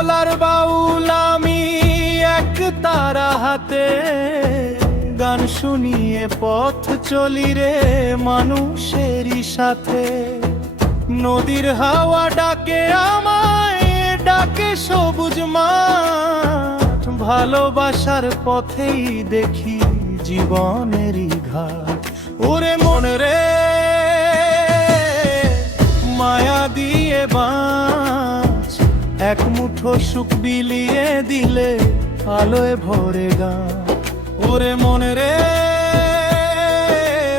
গলার বাউল আমি এক তারা হাতে, গান শুনিয়ে পথ চলি রে মানুষেরই সাথে। নদীর হাওয়া ডাকে আমায়, ডাকে সবুজ মাঠ, ভালোবাসার পথেই দেখি জীবনেরই ঘাট। ওরে মন রে মায়া দিয়ে বাঁচ, এক মুঠো সুখ বিলিয়ে দিলে আলোয় ভরে গান। ওরে মন রে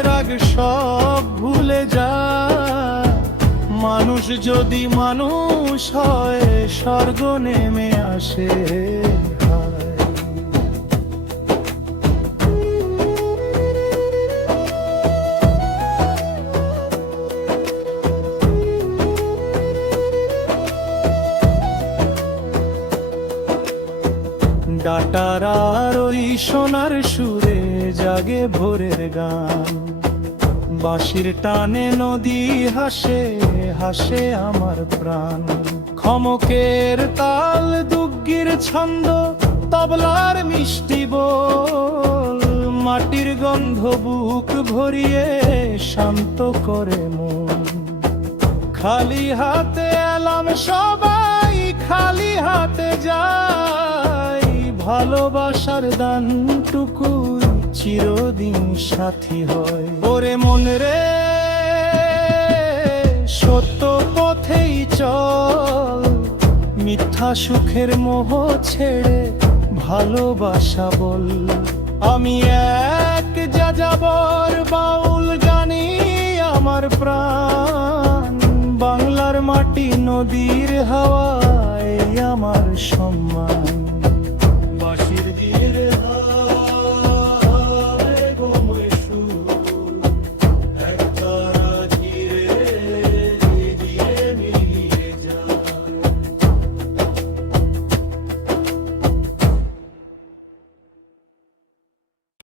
রাগ সব ভুলে যা, মানুষ যদি মানুষ হয় স্বর্গ নেমে আসে। ডাটার আর ওই সোনার সুরে জাগে ভোরের গান, বাঁশির টানে নদী হাসে হাসে আমার প্রাণ। খমকের তাল দুগ্গির ছন্দ তবলার মিষ্টি বল, মাটির গন্ধ বুক ভরিয়ে শান্ত করে মন। খালি হাতে এলাম সবাই খালি হাতে যাই, ভালোবাসার দানটুকু চিরদিন সাথী হয়। ওরে মন রে সত্য পথেই চল, মিথ্যা সুখের মোহ ছেড়ে ভালোবাসা বল। আমি এক যাযাবর বাউল গানি আমার প্রাণ, বাংলার মাটি নদীর হাওয়া